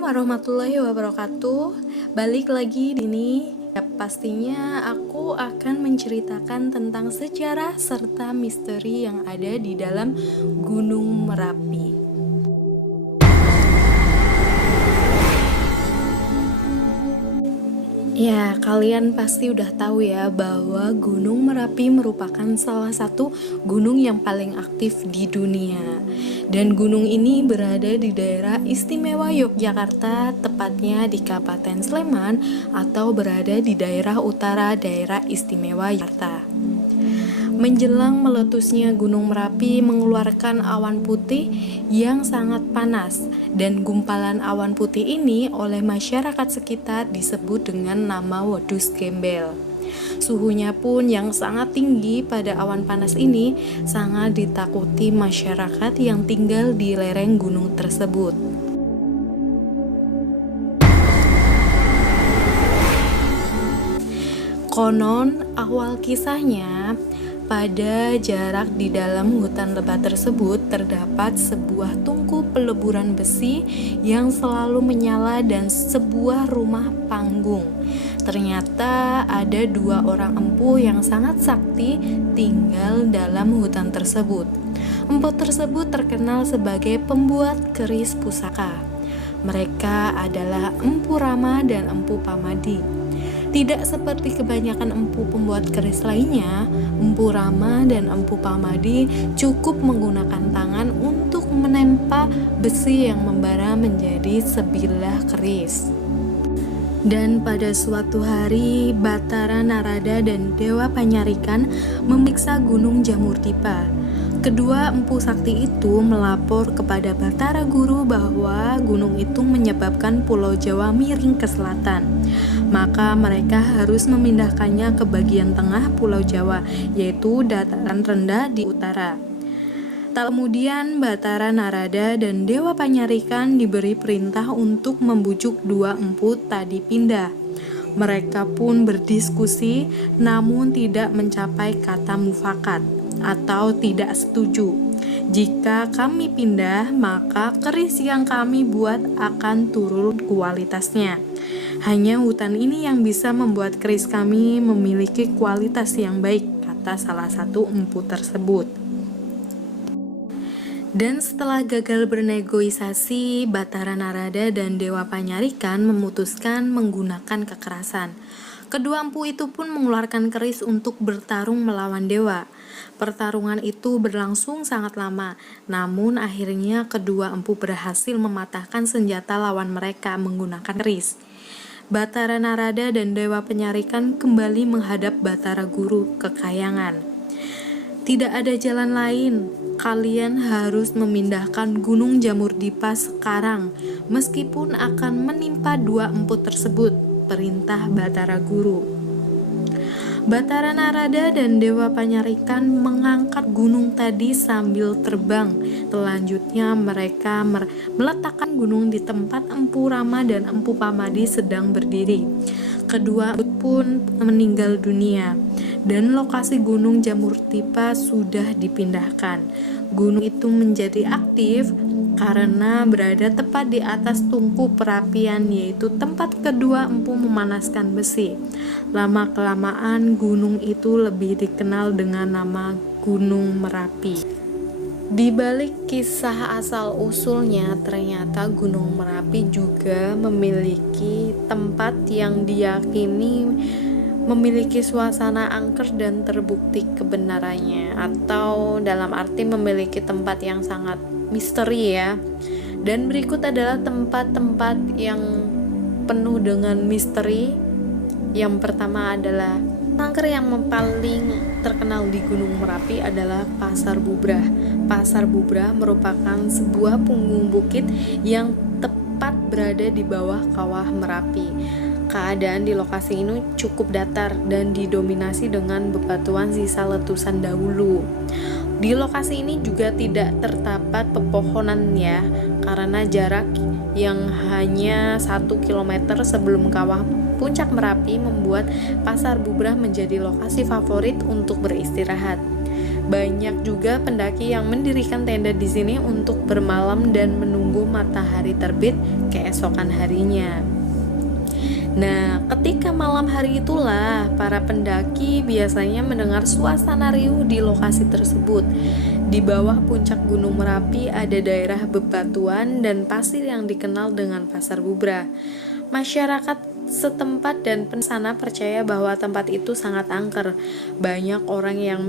Assalamualaikum warahmatullahi wabarakatuh. Balik lagi di sini. Ya, pastinya aku akan menceritakan tentang sejarah serta misteri yang ada di dalam Gunung Merapi. Ya, kalian pasti udah tahu ya bahwa Gunung Merapi merupakan salah satu gunung yang paling aktif di dunia. Dan gunung ini berada di daerah istimewa Yogyakarta, tepatnya di Kabupaten Sleman atau berada di daerah utara daerah istimewa Yogyakarta. Menjelang meletusnya Gunung Merapi mengeluarkan awan putih yang sangat panas, dan gumpalan awan putih ini oleh masyarakat sekitar disebut dengan nama Wedhus Gembel. Suhunya pun yang sangat tinggi pada awan panas ini sangat ditakuti masyarakat yang tinggal di lereng gunung tersebut. Konon awal kisahnya, pada jarak di dalam hutan lebat tersebut terdapat sebuah tungku peleburan besi yang selalu menyala dan sebuah rumah panggung. Ternyata ada dua orang empu yang sangat sakti tinggal dalam hutan tersebut. Empu tersebut terkenal sebagai pembuat keris pusaka. Mereka adalah Empu Rama dan Empu Pamadi. Tidak seperti kebanyakan empu pembuat keris lainnya, Empu Rama dan Empu Pamadi cukup menggunakan tangan untuk menempa besi yang membara menjadi sebilah keris. Dan pada suatu hari, Batara Narada dan Dewa Panyarikan memeriksa Gunung Jamurdipa. Kedua empu sakti itu melapor kepada Batara Guru bahwa gunung itu menyebabkan Pulau Jawa miring ke selatan. Maka mereka harus memindahkannya ke bagian tengah Pulau Jawa, yaitu dataran rendah di utara. Tak kemudian Batara Narada dan Dewa Panyarikan diberi perintah untuk membujuk dua empu tadi pindah. Mereka pun berdiskusi, namun tidak mencapai kata mufakat atau tidak setuju. Jika kami pindah, maka keris yang kami buat akan turun kualitasnya. Hanya hutan ini yang bisa membuat keris kami memiliki kualitas yang baik, kata salah satu empu tersebut. Dan setelah gagal bernegosiasi, Batara Narada dan Dewa Panyarikan memutuskan menggunakan kekerasan. Kedua empu itu pun mengeluarkan keris untuk bertarung melawan dewa. Pertarungan itu berlangsung sangat lama, namun akhirnya kedua empu berhasil mematahkan senjata lawan mereka menggunakan keris. Batara Narada dan Dewa Panyarikan kembali menghadap Batara Guru Kekayangan. Tidak ada jalan lain, kalian harus memindahkan Gunung Jamurdipa sekarang, meskipun akan menimpa dua empu tersebut, perintah Batara Guru. Batara Narada dan Dewa Panyarikan mengangkat gunung tadi sambil terbang. Selanjutnya mereka meletakkan gunung di tempat Empu Rama dan Empu Pamadi sedang berdiri. Kedua pun meninggal dunia dan lokasi Gunung Jamurdipa sudah dipindahkan. Gunung itu menjadi aktif karena berada tepat di atas tungku perapian, yaitu tempat kedua empu memanaskan besi. Lama-kelamaan gunung itu lebih dikenal dengan nama Gunung Merapi. Di balik kisah asal-usulnya, ternyata Gunung Merapi juga memiliki tempat yang diyakini memiliki suasana angker dan terbukti kebenarannya, atau dalam arti memiliki tempat yang sangat misteri ya. Dan berikut adalah tempat-tempat yang penuh dengan misteri. Yang pertama adalah angker yang paling terkenal di Gunung Merapi adalah Pasar Bubrah. Pasar Bubrah merupakan sebuah punggung bukit yang tepat berada di bawah kawah Merapi. Keadaan di lokasi ini cukup datar dan didominasi dengan bebatuan sisa letusan dahulu. Di lokasi ini juga tidak terdapat pepohonan ya, karena jarak yang hanya 1 km sebelum kawah Puncak Merapi membuat Pasar Bubrah menjadi lokasi favorit untuk beristirahat. Banyak juga pendaki yang mendirikan tenda di sini untuk bermalam dan menunggu matahari terbit keesokan harinya. Nah, ketika malam hari itulah para pendaki biasanya mendengar suasana riuh di lokasi tersebut. Di bawah puncak Gunung Merapi ada daerah bebatuan dan pasir yang dikenal dengan Pasar Bubrah. Masyarakat setempat dan pesana percaya bahwa tempat itu sangat angker. Banyak orang yang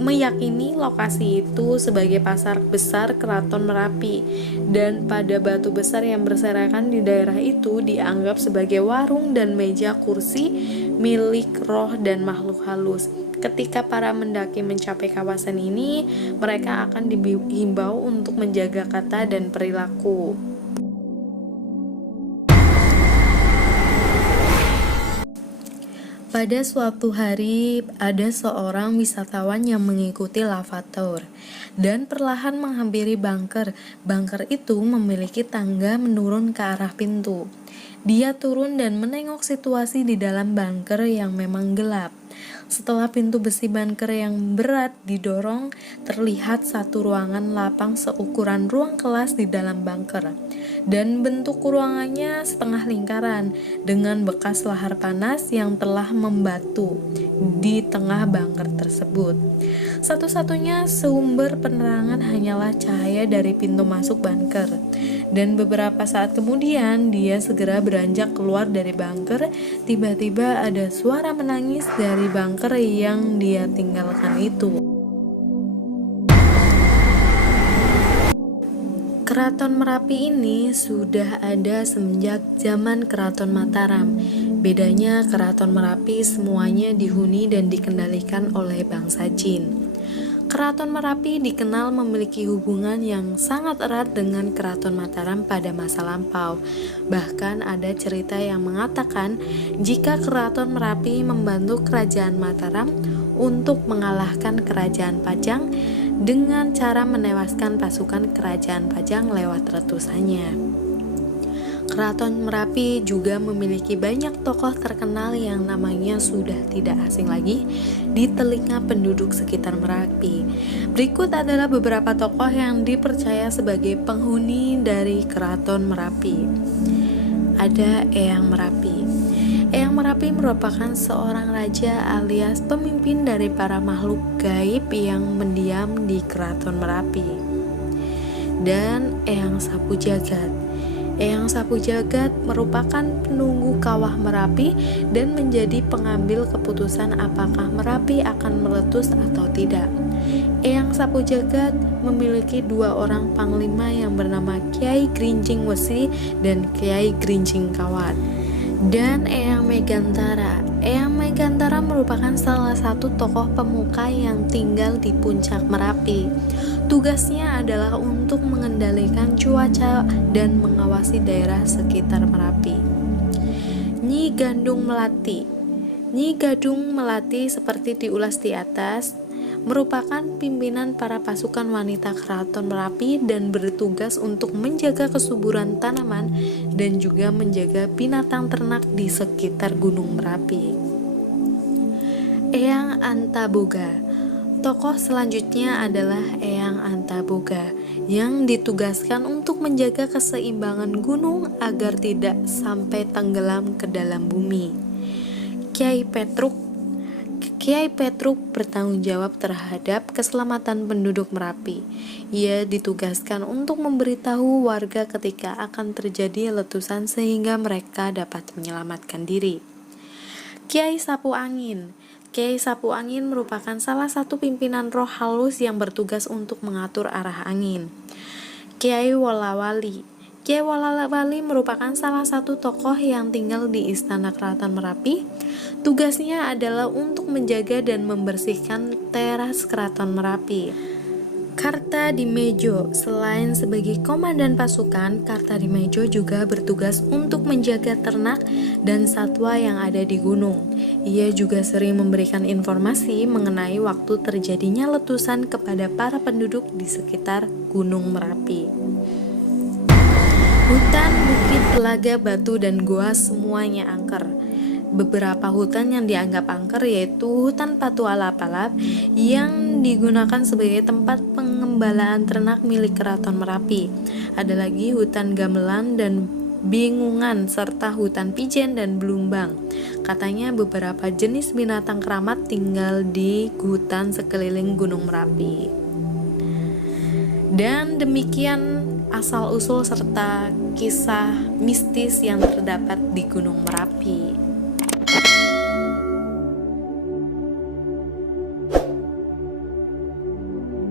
meyakini lokasi itu sebagai pasar besar Keraton Merapi, dan pada batu besar yang berserakan di daerah itu dianggap sebagai warung dan meja kursi milik roh dan makhluk halus. Ketika para mendaki mencapai kawasan ini, mereka akan dihimbau untuk menjaga kata dan perilaku. Pada suatu hari, ada seorang wisatawan yang mengikuti lavator dan perlahan menghampiri bunker. Bunker itu memiliki tangga menurun ke arah pintu. Dia turun dan menengok situasi di dalam bunker yang memang gelap. Setelah pintu besi bunker yang berat didorong, terlihat satu ruangan lapang seukuran ruang kelas di dalam bunker. Dan bentuk ruangannya setengah lingkaran dengan bekas lahar panas yang telah membatu di tengah bunker tersebut. Satu-satunya sumber penerangan hanyalah cahaya dari pintu masuk bunker. Dan beberapa saat kemudian dia segera beranjak keluar dari bunker. Tiba-tiba ada suara menangis dari bunker yang dia tinggalkan itu. Keraton Merapi ini sudah ada semenjak zaman Keraton Mataram. Bedanya Keraton Merapi semuanya dihuni dan dikendalikan oleh bangsa Jin. Keraton Merapi dikenal memiliki hubungan yang sangat erat dengan Keraton Mataram pada masa lampau. Bahkan ada cerita yang mengatakan jika Keraton Merapi membantu Kerajaan Mataram untuk mengalahkan Kerajaan Pajang dengan cara menewaskan pasukan Kerajaan Pajang lewat letusannya. Keraton Merapi juga memiliki banyak tokoh terkenal yang namanya sudah tidak asing lagi di telinga penduduk sekitar Merapi. Berikut adalah beberapa tokoh yang dipercaya sebagai penghuni dari Keraton Merapi. Ada Eyang Merapi. Eyang Merapi merupakan seorang raja alias pemimpin dari para makhluk gaib yang mendiam di Keraton Merapi. Dan Eyang Sapu Jagat. Eyang Sapu Jagat merupakan penunggu kawah Merapi dan menjadi pengambil keputusan apakah Merapi akan meletus atau tidak. Eyang Sapu Jagat memiliki dua orang panglima yang bernama Kiai Grinjing Wesi dan Kiai Grinjing Kawat. Dan Eyang Megantara. Eyang Megantara merupakan salah satu tokoh pemuka yang tinggal di puncak Merapi. Tugasnya adalah untuk mengendalikan cuaca dan mengawasi daerah sekitar Merapi. Nyi Gandung Melati. Nyi Gadung Melati seperti diulas di atas merupakan pimpinan para pasukan wanita Keraton Merapi dan bertugas untuk menjaga kesuburan tanaman dan juga menjaga binatang ternak di sekitar Gunung Merapi. Eyang Antaboga. Tokoh selanjutnya adalah Eyang Antaboga yang ditugaskan untuk menjaga keseimbangan gunung agar tidak sampai tenggelam ke dalam bumi. Kiai Petruk. Kiai Petruk bertanggung jawab terhadap keselamatan penduduk Merapi. Ia ditugaskan untuk memberitahu warga ketika akan terjadi letusan sehingga mereka dapat menyelamatkan diri. Kiai Sapu Angin. Kiai Sapu Angin merupakan salah satu pimpinan roh halus yang bertugas untuk mengatur arah angin. Kiai Wolawali. Kiai Wolawali merupakan salah satu tokoh yang tinggal di Istana Keraton Merapi. Tugasnya adalah untuk menjaga dan membersihkan teras Keraton Merapi. Kartadimejo. Selain sebagai komandan pasukan, Kartadimejo juga bertugas untuk menjaga ternak dan satwa yang ada di gunung. Ia juga sering memberikan informasi mengenai waktu terjadinya letusan kepada para penduduk di sekitar Gunung Merapi. Hutan, bukit, telaga, batu, dan goa semuanya angker. Beberapa hutan yang dianggap angker yaitu hutan Patu Alap-Alap yang digunakan sebagai tempat pengembalaan ternak milik Keraton Merapi. Ada lagi hutan gamelan dan bingungan serta hutan pijen dan belumbang. Katanya beberapa jenis binatang keramat tinggal di hutan sekeliling Gunung Merapi. Dan demikian asal-usul serta kisah mistis yang terdapat di Gunung Merapi.